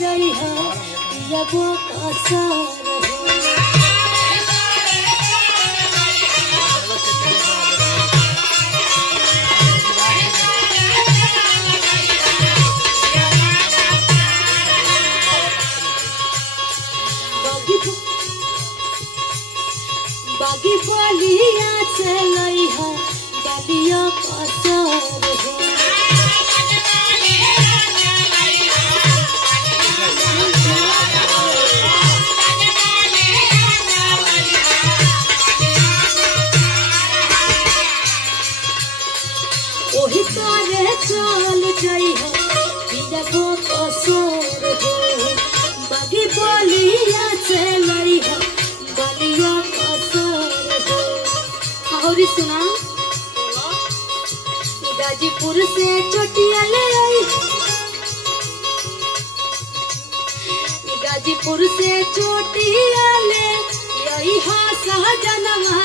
जई हो पियबो कसर बागी बलिया चलई हो बलिया कसर ओही तारे चल जई हो पियबो कसर बागी बलिया चलई हो बलिया और सुना गाजीपुर से चोटिया ले आई गाजीपुर से चोटिया ले यही हा सहजनवा